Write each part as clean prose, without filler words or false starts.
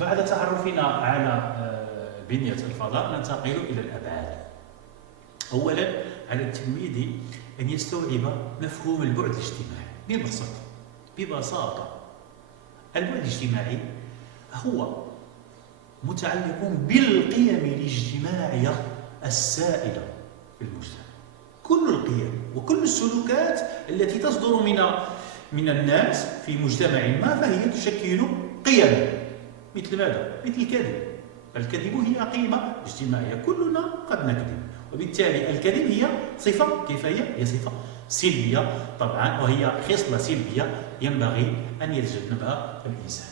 بعد تعرفنا على بنية الفضاء ننتقل إلى الأبعاد. أولا، على التلميذ أن يستوعب مفهوم البعد الاجتماعي ببساطة. البعد الاجتماعي هو متعلق بالقيم الاجتماعية السائدة في المجتمع. كل القيم وكل السلوكات التي تصدر من الناس في مجتمع ما فهي تشكل قيما. مثل ماذا؟ مثل الكذب. الكذب هي قيمة اجتماعية، كلنا قد نكذب، وبالتالي الكذب هي صفة. كيف هي؟ هي صفة سلبية طبعا، وهي خصلة سلبية ينبغي أن يتجنبها الإنسان.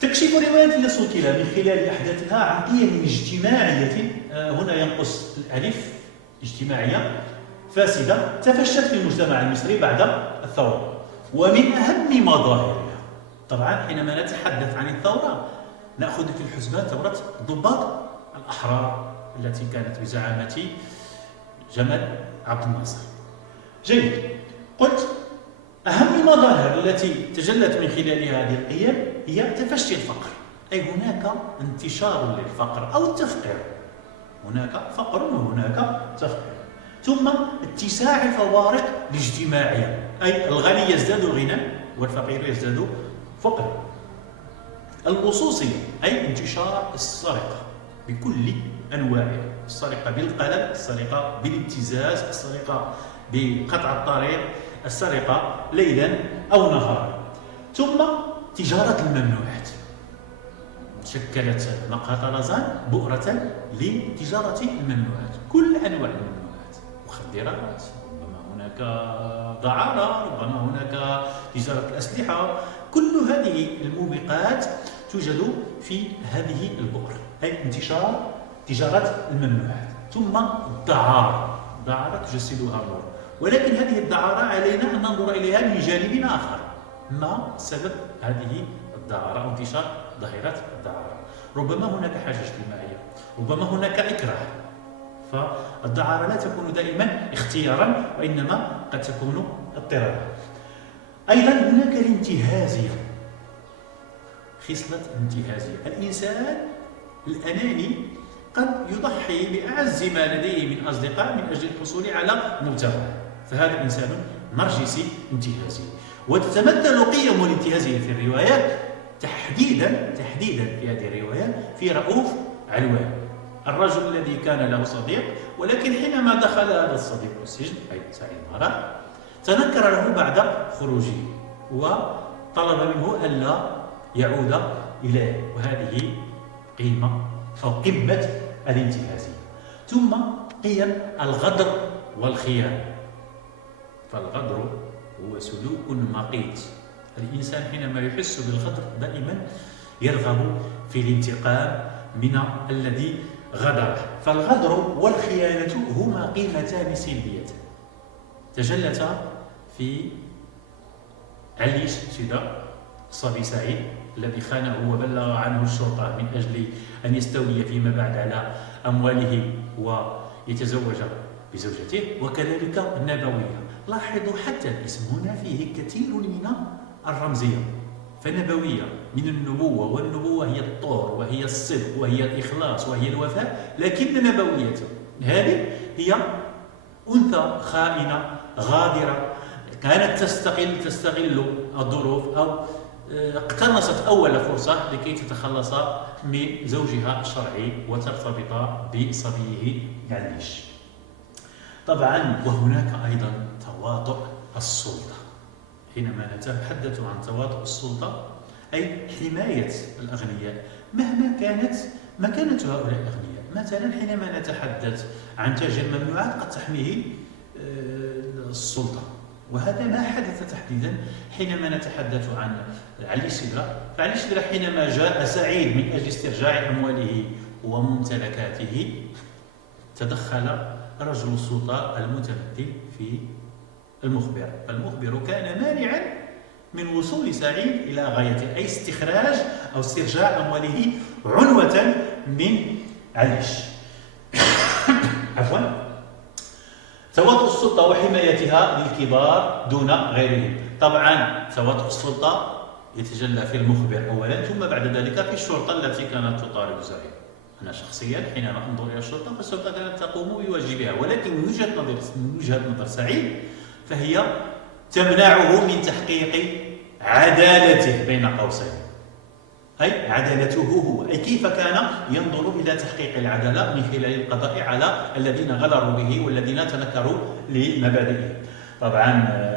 تكشف رواية لاسوتيلا من خلال أحداثها عن قيم اجتماعية، هنا ينقص الألف، اجتماعية فاسدة تفشت في المجتمع المصري بعد الثورة، ومن أهم مظاهرها. طبعا حينما نتحدث عن الثورة نأخذ في الحسبان ثورة ضباط الأحرار التي كانت بزعامة جمال عبد الناصر. جيد، قلت أهم المظاهر التي تجلت من خلالها هذه القيم هي تفشي الفقر، أي هناك انتشار للفقر أو التفقير. هناك فقر وهناك تفقير. ثم اتساع الفوارق الاجتماعية، أي الغني يزداد غنى والفقير يزداد فقرا. اللصوصية، أي انتشار السرقة بكل أنواعها، السرقة بالقلم، السرقة بالابتزاز، السرقة بقطع الطريق، السرقة ليلا أو نهارا. ثم تجارة الممنوعات، شكلت مقهى طرزان بؤرة لتجارة الممنوعات، كل أنواع الممنوعات، مخدرات، ربما هناك دعارة، ربما هناك تجارة الأسلحة، كل هذه الموبقات توجد في هذه البؤرة، أي انتشار تجارة الممنوعات. ثم الدعارة تجسدها النور، ولكن هذه الدعارة علينا أن ننظر إليها من جانب آخر. ما سبب هذه الدعارة أو انتشار ظاهرة الدعارة؟ ربما هناك حاجة اجتماعية، ربما هناك إكراه. فالدعارة لا تكون دائما اختيارا، وإنما قد تكون اضطرارا. أيضا هناك الانتهازية، خصلة انتهازية. الإنسان الأناني قد يضحي بأعز ما لديه من أصدقاء من أجل الحصول على مبتغاه، فهذا إنسان نرجسي انتهازي. وتتمثل قيم الانتهازية في الروايات تحديدا في هذه الروايات في رؤوف علوان، الرجل الذي كان له صديق، ولكن حينما دخل هذا الصديق السجن، أي سعيد مرة، تنكر له بعد خروجه وطلب منه ألا يعود إليه، وهذه قيمة أو قمة الانتهازية. ثم قيم الغدر والخيانة، فالغدر هو سلوك مقيت. الإنسان حينما يحس بالغدر دائما يرغب في الانتقام من الذي غدره. فالغدر والخيانة هما قيمتان سلبيتان تجلتا في عليش سيدا الصبي سعيد الذي خانه وبلغ عنه الشرطة من أجل أن يستولي فيما بعد على أمواله ويتزوج بزوجته، وكذلك النبوية. لاحظوا حتى الاسم هنا فيه كثير من الرمزية، فنبوية من النبوة، والنبوة هي الطور وهي الصدق وهي الإخلاص وهي الوفاء، لكن نبوية هذه هي أنثى خائنة غادرة كانت تستغل الظروف أو اقتنصت أول فرصة لكي تتخلص من زوجها الشرعي وترتبط بصبيه عليش. طبعا وهناك أيضا تواطؤ السلطة. حينما نتحدث عن تواطؤ السلطة أي حماية الأغنياء مهما كانت مكانة هؤلاء الأغنياء. مثلا حينما نتحدث عن تاجر الممنوعات قد تحميه السلطة، وهذا ما حدث تحديدا حينما نتحدث عن علي سدرة. فعلي سدرة حينما جاء سعيد من أجل استرجاع أمواله وممتلكاته تدخل رجل السلطة المتمثل في المخبر، فالمخبر كان مانعا من وصول سعيد إلى غايته، أي استخراج أو استرجاع أمواله عنوة من عليش. عفوا. تواطؤ السلطة وحمايتها للكبار دون غيرهم. طبعا تواطؤ السلطة يتجلى في المخبر أولا، ثم بعد ذلك في الشرطة التي كانت تطارد سعيد. أنا شخصيا حينما أنظر إلى الشرطة فالشرطة كانت تقوم بواجبها، ولكن من وجهة نظر سعيد فهي تمنعه من تحقيق عدالته بين قوسين، أي عدالته هو، أي كيف كان ينظر إلى تحقيق العدالة من خلال القضاء على الذين غدروا به والذين تنكروا لمبادئه. طبعا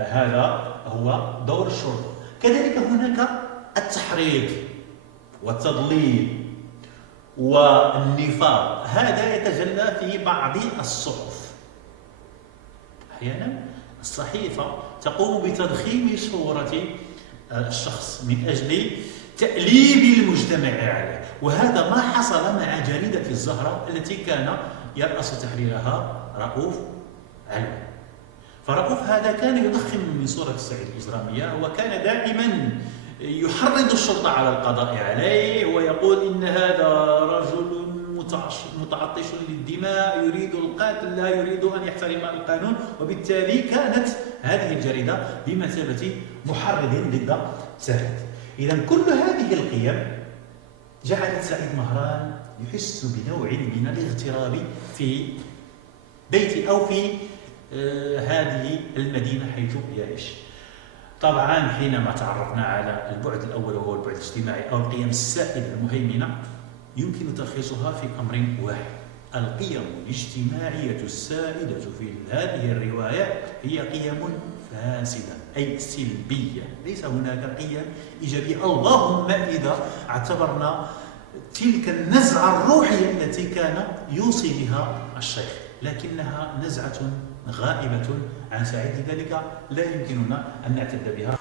هذا هو دور الشرطة. كذلك هناك التحريض والتضليل والنفاق، هذا يتجلى في بعض الصحف. أحيانا الصحيفة تقوم بتضخيم صورة الشخص من أجل تأليب المجتمع عليه، وهذا ما حصل مع جريدة الزهرة التي كان يرأس تحريرها رؤوف علوي. فرؤوف هذا كان يضخم من صورة سعيد الإجرامية، وكان دائما يحرض الشرطة على القضاء عليه ويقول إن هذا رجل متعطش للدماء، يريد القتل، لا يريد أن يحترم القانون. وبالتالي كانت هذه الجريدة بمثابة محرض ضد سعيد. إذا كل هذه القيم جعلت سعيد مهران يحس بنوع من الاغتراب في بيته أو في هذه المدينة حيث يعيش. طبعا حينما تعرفنا على البعد الأول وهو البعد الاجتماعي أو القيم السائدة المهيمنة، يمكن تلخيصها في أمر واحد: القيم الاجتماعية السائدة في هذه الرواية هي قيم فاسدة، أي سلبية، ليس هناك قيم إيجابية. اللهم إذا اعتبرنا تلك النزعة الروحية التي كان يوصي بها الشيخ، لكنها نزعة غائبة عن سعيد، لذلك لا يمكننا أن نعتد بها.